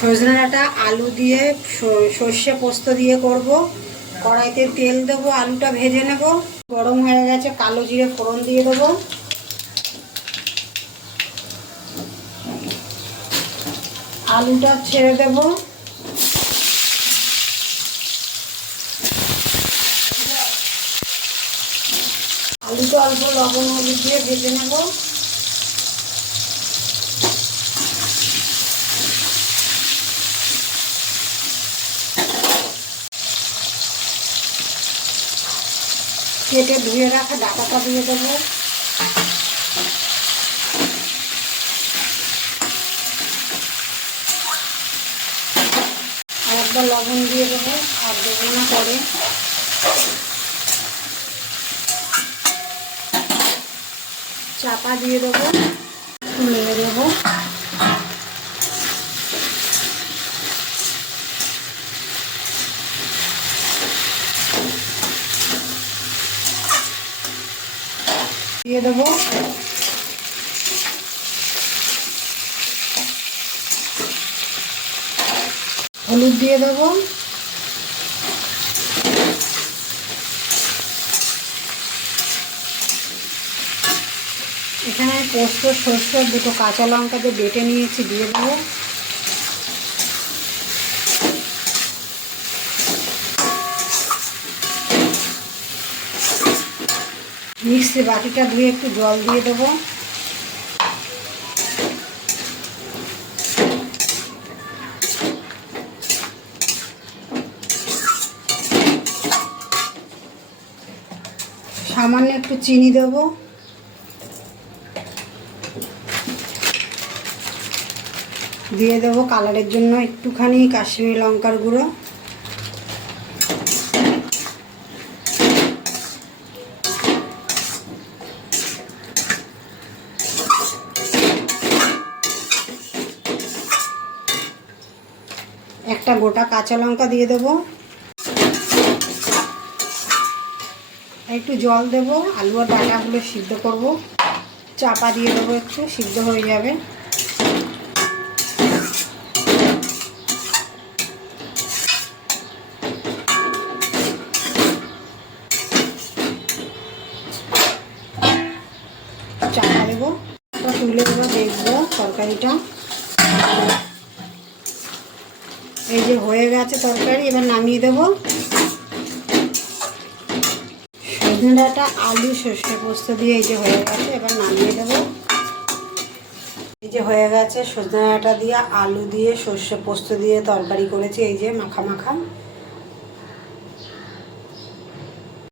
সজনে ডাঁটা আলু দিয়ে সর্ষে পোস্ত দিয়ে করব। কড়াইতে তেল দেবো, আলুটা ভেজে নেব। গরম হয়ে গেছে, কালো জিরে ফোড়ন দিয়ে দেবো। আলুটা ছেড়ে দেব। আলুটা অল্প লবণ হলুদ দিয়ে ভেজে নেব। কেটে ধুয়ে রাখা ডাঁটাটা দিয়ে দেবো। আর একবার লবণ দিয়ে দেবো, আর দেবো না পরে। চাপা দিয়ে দেবো, নেড়ে দেবো। দিয়ে দেবো হলুদ দিয়ে দেবো। এখানে পোস্ত সর্ষে দুটো কাঁচা লঙ্কা দিয়ে বেটে নিয়েছি, দিয়ে দেবো। মিক্সি বাটিটা ধুয়ে একটু জল দিয়ে দেবো। সামান্য একটু চিনি দেবো। দিয়ে দেবো কালারের জন্য একটুখানি কাশ্মীরি লঙ্কার গুঁড়ো। একটা গোটা কাঁচা লঙ্কা দিয়ে দেবো। একটু জল দেবো, আলু আর ডাঁটাগুলো সিদ্ধ করব। চাপা দিয়ে দেবো, একটু সিদ্ধ হয়ে যাবে। চাপা দেবো, তুলে দেবো, দেখবো তরকারিটা। এই যে হয়ে গেছে তরকারি, এবার নামিয়ে দেবো। সজনে ডাঁটা আলু সর্ষে পোস্ত দিয়ে এই যে হয়ে গেছে, এবার নামিয়ে দেবো। এই যে হয়ে গেছে, সজনে ডাঁটা দিয়ে আলু দিয়ে সর্ষে পোস্ত দিয়ে তরকারি করেছি, এই যে মাখা মাখা।